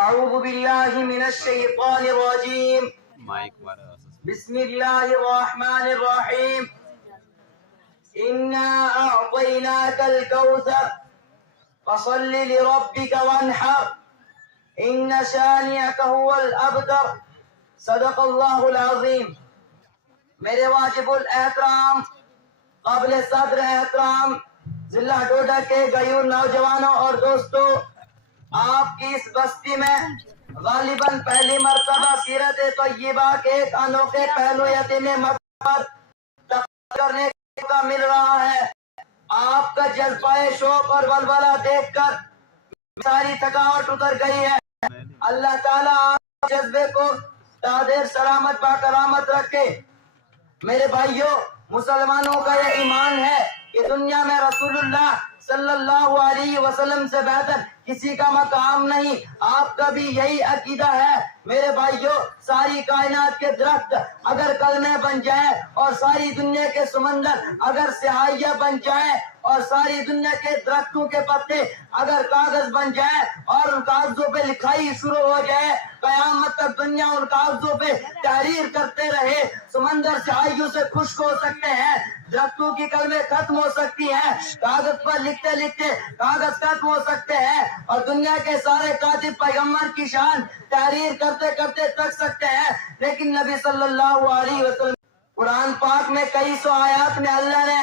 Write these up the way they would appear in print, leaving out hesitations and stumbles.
أعوذ بالله من الشيطان الرجيم. بسم الله الرحمن الرحيم. إنا أعطيناك الكوثر فصل لربك وانحر إن شانئك هو الأبتر. صدق اللہ العظیم. میرے واجب الاحترام قابل صدر احترام ضلع ڈوڈا کے غیور نوجوانوں اور دوستوں، آپ کی اس بستی میں غالباً پہلی مرتبہ سیرت طیبہ کے ایک انوکھے پہلو یتیم مقبر کرنے کا مل رہا ہے. آپ کا جذبہ شوق اور ولولہ دیکھ کر ساری تھکاوٹ اتر گئی ہے. اللہ تعالیٰ آپ جذبے کو دیر سلامت باکرامت رکھے. میرے بھائیوں، مسلمانوں کا یہ ایمان ہے کہ دنیا میں رسول اللہ صلی اللہ علیہ وسلم سے بہتر کسی کا مقام نہیں. آپ کا بھی یہی عقیدہ ہے. میرے بھائیوں، ساری کائنات کے درخت اگر کلمے بن جائیں اور ساری دنیا کے سمندر اگر سیاہیاں بن جائیں اور ساری دنیا کے درختوں کے پتے اگر کاغذ بن جائیں اور ان کاغذوں پہ لکھائی شروع ہو جائے، قیامت تک دنیا ان کاغذوں پہ تحریر کرتے رہے. سمندر سیاہیوں سے خشک ہو سکتے ہیں، درختوں کی کلمیں ختم ہو سکتی ہیں، کاغذ پر لکھتے لکھتے کاغذ ختم ہو سکتے ہیں، اور دنیا کے سارے کاتب پیغمبر کی شان تحریر کرتے کرتے تھک سکتے ہیں، لیکن نبی صلی اللہ علیہ وسلم قرآن پاک میں کئی سو آیات میں اللہ نے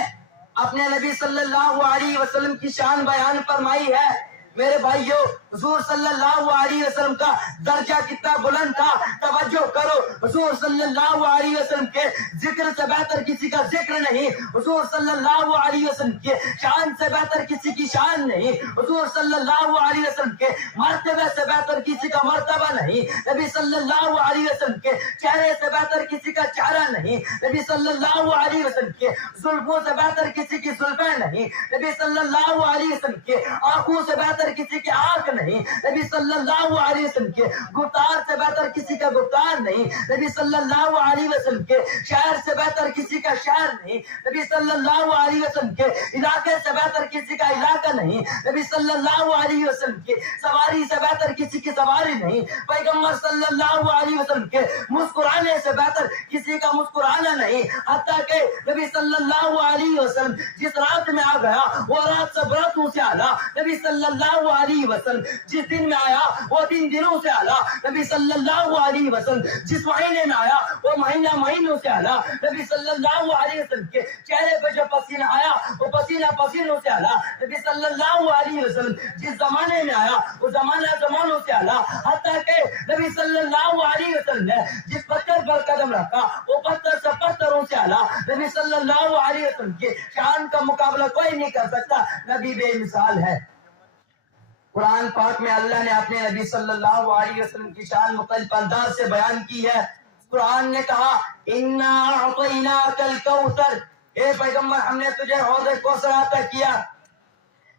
اپنے نبی صلی اللہ علیہ وسلم کی شان بیان فرمائی ہے. میرے بھائیوں، حضور صلی اللہ علیہ وسلم کا درجہ کتنا بلند تھا. توجہ کرو، حضور صلی اللہ علیہ وسلم کے ذکر سے بہتر کسی کا ذکر نہیں، حضور صلی اللہ علیہ وسلم کے شان سے بہتر کسی کی شان نہیں، حضور صلی اللہ علیہ وسلم کے مرتبے سے بہتر کسی کا مرتبہ نہیں، نبی صلی اللہ علیہ وسلم کے چہرے سے بہتر کسی کا چہرہ نہیں، نبی صلی اللہ علیہ وسلم کے زلفوں سے بہتر کسی کی زلفیں نہیں، نبی صلی اللہ علیہ وسلم کے آنکھوں سے بہتر کسی کی آنکھ نہیں، نبی صلی اللہ علیہ وسلم کے گفتار سے بہتر کسی کا گفتار نہیں، نبی صلی اللہ علیہ وسلم کے شہر سے بہتر کسی کا شہر نہیں، نبی صلی اللہ علیہ وسلم کے علاقے سے بہتر کسی کا علاقہ نہیں، نبی صلی اللہ علیہ وسلم کی سواری سے بہتر کسی کی سواری نہیں، پیغمبر صلی اللہ علیہ وسلم کے مسکرانے سے بہتر کسی کا مسکرانا نہیں. حتیٰ کہ نبی صلی اللہ علیہ وسلم جس رات میں آ گیا وہ رات سب راتوں سے اعلیٰ. نبی صلی اللہ علیہ وسلم جس دن میں آیا وہ دن دنوں سے اعلیٰ. نبی صلی اللہ علیہ وسلم جس مہینے میں آیا وہ مہینہ مہینوں سے اعلیٰ. نبی صلی اللہ علیہ وسلم کے چہرے پہ جو پسینہ آیا وہ پسینہ پسینوں سے اعلیٰ. نبی صلی اللہ علیہ وسلم جس زمانے میں آیا وہ زمانہ زمانوں سے اعلیٰ. حتیٰ کہ نبی صلی اللہ علیہ وسلم نے جس پتھر پر قدم رکھا وہ پتھر سے پتھروں سے اعلیٰ. نبی صلی اللہ علیہ وسلم کی شان کا مقابلہ کوئی نہیں کر سکتا. نبی بے مثال ہے. قرآن پاک میں اللہ نے اپنے نبی صلی اللہ علیہ وسلم کی شان مختلف انداز سے بیان کی ہے. قرآن نے کہا اِنَّا أَعْطَيْنَاكَ الْكَوْثَرَ، اے پیغمبر ہم نے تجھے حوض کوثر عطا کیا.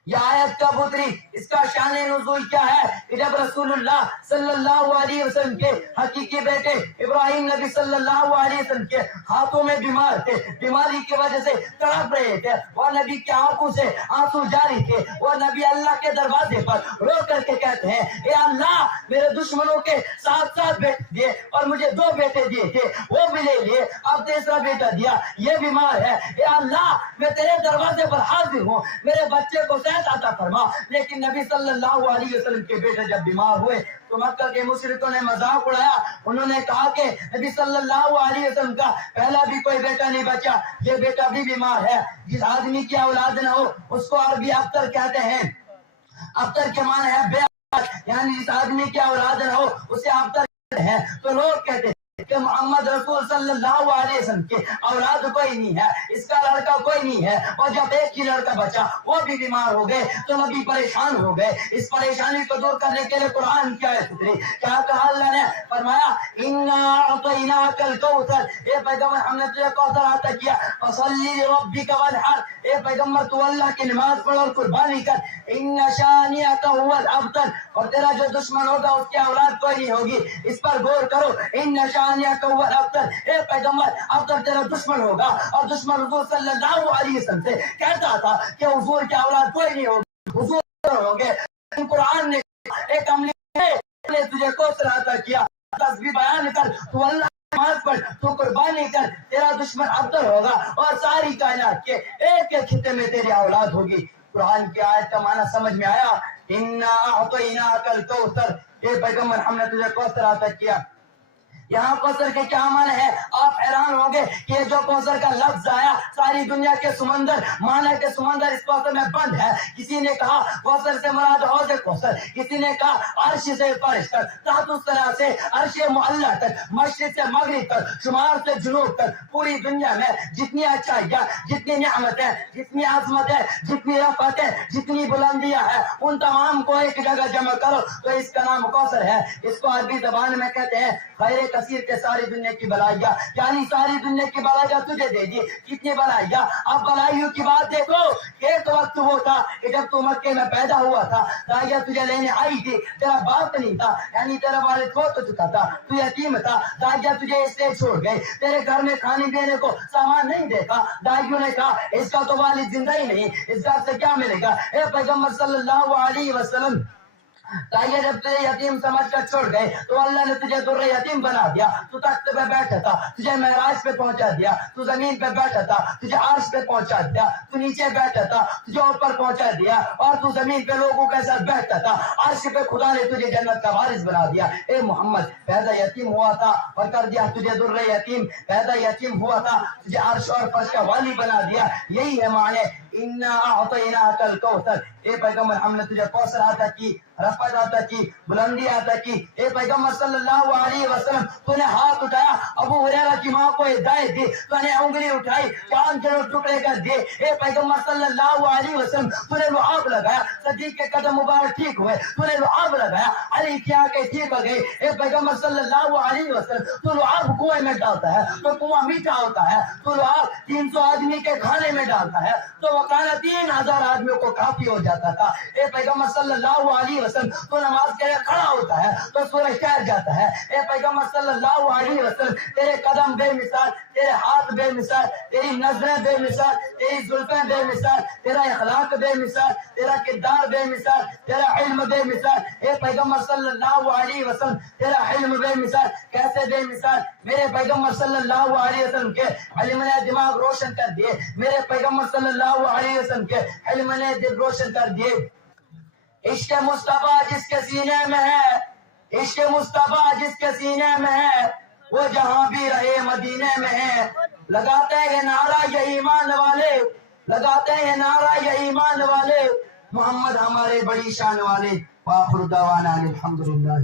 یہ آیت کب اتری؟ اس کا شان نزول کیا ہے کہ جب رسول اللہ صلی اللہ علیہ وسلم کے حقیقی بیٹے ابراہیم نبی صلی اللہ علیہ وسلم کے ہاتھوں میں بیمار تھے، بیماری کی وجہ سے تڑپ رہے تھے، وہ نبی کی آنکھوں سے آنسو جاری تھے. وہ نبی اللہ کے دروازے پر رو کر کے کہتے ہیں اے اللہ، میرے دشمنوں کے 7 بیٹے دیے اور مجھے 2 بیٹے دیے تھے، وہ بھی لے لیے، اب تیسرا بیٹا دیا، یہ بیمار ہے. اے اللہ، میں تیرے دروازے پر حاضر ہوں، میرے بچے کو عطا فرما. لیکن نبی صلی اللہ علیہ وسلم کے بیٹے جب بیمار ہوئے تو مکہ کے مشرکوں نے مذاق اڑایا. انہوں نے کہا کہ نبی صلی اللہ علیہ وسلم کا پہلا بھی کوئی بیٹا نہیں بچا، یہ بیٹا بھی بیمار ہے. جس آدمی کی اولاد نہ ہو اس کو عربی ابتر کہتے ہیں. ابتر کے معنی ہے بے اولاد، یعنی جس آدمی کی اولاد نہ ہو اسے ابتر کہتے ہیں. تو لوگ کہتے ہیں کہ محمد رسول صلی اللہ علیہ وسلم کے اولاد کوئی نہیں ہے، اس کا لڑکا کوئی نہیں ہے. اور جب ایک ہی لڑکا بچا وہ بھی بیمار ہو گئے تو نبی پریشان ہو گئے. اس پریشانی کو دور کرنے کے لیے قرآن کیا ہے اتری؟ کیا کہا اللہ نے؟ فرمایا اِنَّا أَعْطَيْنَاكَ الْكَوْثَرَ، اے پیغمبر ہم نے تجھے کوثر عطا کیا. فَصَلِّ لِرَبِّكَ وَانْحَرْ، اے پیغمبر تو اللہ کی نماز پڑھ اور قربانی کر. إِنَّ شَانِئَكَ هُوَ الْأَبْتَرُ، اور تیرا جو دشمن ہوگا اس کی اولاد کوئی نہیں ہوگی. اس پر غور کرو. إِنَّ شَانِئَكَ هُوَ الْأَبْتَرُ، اے پیغمبر ابتر تیرا دشمن ہوگا. اور دشمن حضور صلی اللہ علیہ وسلم سے کہتا تھا کہ حضور کی اولاد کوئی نہیں ہوگی، حضور ہوں گے. قرآن نے ایک عملی نے تجھے کوثر عطا کیا، تسبیح بیان کر، تو اللہ نماز پڑھ، تو قربانی کر، تیرا دشمن ابتر ہوگا اور ساری کائنات کے ایک ایک خطے میں تیری اولاد ہوگی۔ قرآن کی آیت کا معنی سمجھ میں آیا؟ انا اعطیناک الکوثر، اے پیغمبر ہم نے تجھے کوثر عطا کیا۔ یہاں کوثر کے کیا معنی ہے؟ آپ حیران ہوں گے کہ جو کوثر کا لفظ آیا، ساری دنیا کے سمندر، معنی کے سمندر اس کوثر میں بند ہے۔ کسی نے کہا کوثر سے مراد حوض کوثر، کسی نے کہا عرش سے فرش تک، تحت اس طرح سے عرش معلیٰ تک، مشرق سے مغرب تک، شمال سے جنوب تک، پوری دنیا میں جتنی اچھائیاں، جتنی نعمتیں، جتنی عظمتیں، جتنی رفعتیں، جتنی بلندیاں ہیں، ان تمام کو ایک جگہ جمع کرو تو اس کا نام کوثر ہے۔ اس کو عربی زبان میں کہتے ہیں خیر کثیر کے ساری دنیا کی بلائیاں، یعنی ساری دنیا کی بلائیاں تجھے دے دی۔ کتنی بلائیاں؟ اب بلائیوں کی بات دیکھو، ایک وقت وہ تھا کہ جب تو مکے میں پیدا ہوا تھا، داعیہ تجھے لینے آئی تھی، تیرا باپ نہیں تھا، یعنی تیرا والد ہو تو چکا تھا، تو یتیم تھا، داعیہ تجھے اس لیے چھوڑ گئے، تیرے گھر میں کھانے پینے کو سامان نہیں دیکھا، داعیوں نے کہا اس کا تو والد زندہ ہی نہیں، اس گھر سے کیا ملے گا؟ اے پیغمبر صلی اللہ علیہ وسلم، داعیہ جب تجھے یتیم سمجھ کر چھوڑ گئے تو اللہ نے تجھے در یتیم بنا دیا، تو تخت پہ بیٹھا تھا، تجھے معراج پہ پہنچا دیا، تو زمین پہ بیٹھا تھا، تجھے عرش پہ پہنچا دیا، تو نیچے بیٹھا تھا، تجھے اوپر پہنچا دیا، اور تو زمین پہ لوگوں کے ساتھ بیٹھتا تھا، عرش پہ خدا نے تجھے جنت کا وارث بنا دیا۔ اے محمد، پیدا یتیم ہوا تھا اور کر دیا تجھے در یتیم، پیدا یتیم ہوا تھا، تجھے عرش اور فرش کا والی بنا دیا۔ یہی ہے معنی انا اعطیناک الکوثر، اے پیغمبر ہم نے تجھے کوثر عطا کی، رفعت عطا کی، بلندی عطا کی۔ اے پیغمبر صلی اللہ علیہ وسلم، تو نے ہاتھ اٹھایا، ابو ہریرہ کی ماں کو ہدایت دی، تو نے انگلی اٹھائی، چاند کے ٹکڑے کر دیے۔ اے پیغمبر صلی اللہ علیہ وسلم، تو نے لعاب لگایا، صدیق کے قدم مبارک ٹھیک ہوئے، تو نے لعاب لگایا، علی کی آنکھیں ٹھیک ہو گئی۔ اے پیغمبر صلی اللہ علیہ وسلم، تو لعاب کنویں میں ڈالتا ہے تو کنواں میٹھا ہوتا ہے، تو لعاب 300 آدمی کے کھانے میں ڈالتا ہے تو وہ کھانا 3000 آدمیوں کو کافی ہو جاتا تھا۔ اے پیغمبر صلی اللہ علیہ وسلم، تو نماز کے لیے کھڑا ہوتا ہے تو سورج ٹھہر جاتا ہے۔ اے پیغمبر صلی اللہ علیہ وسلم، تیرے قدم بے مثال، تیرے ہاتھ بے مثال، تیری نظریں بے مثال، تیری زلفیں بے مثال، تیرا اخلاق بے مثال، تیرا کردار بے مثال، تیرا علم بے مثال۔ اے پیغمبر صلی اللہ علیہ وسلم، تیرا علم بے مثال۔ کیسے بے مثال؟ میرے پیغمبر صلی اللہ علیہ وسلم کے علم نے دماغ روشن کر دیے، میرے پیغمبر صلی اللہ علیہ وسلم کے علم نے دل روشن کر دیے۔ عشق مصطفیٰ جس کے سینے میں ہے، عشق مصطفیٰ جس کے سینے میں ہے، وہ جہاں بھی رہے مدینے میں ہے۔ لگاتے ہیں نعرہ یہ ایمان والے، لگاتے ہیں نعرہ یہ ایمان والے، محمد ہمارے بڑی شان والے۔ وآخر دعوانا الحمدللہ۔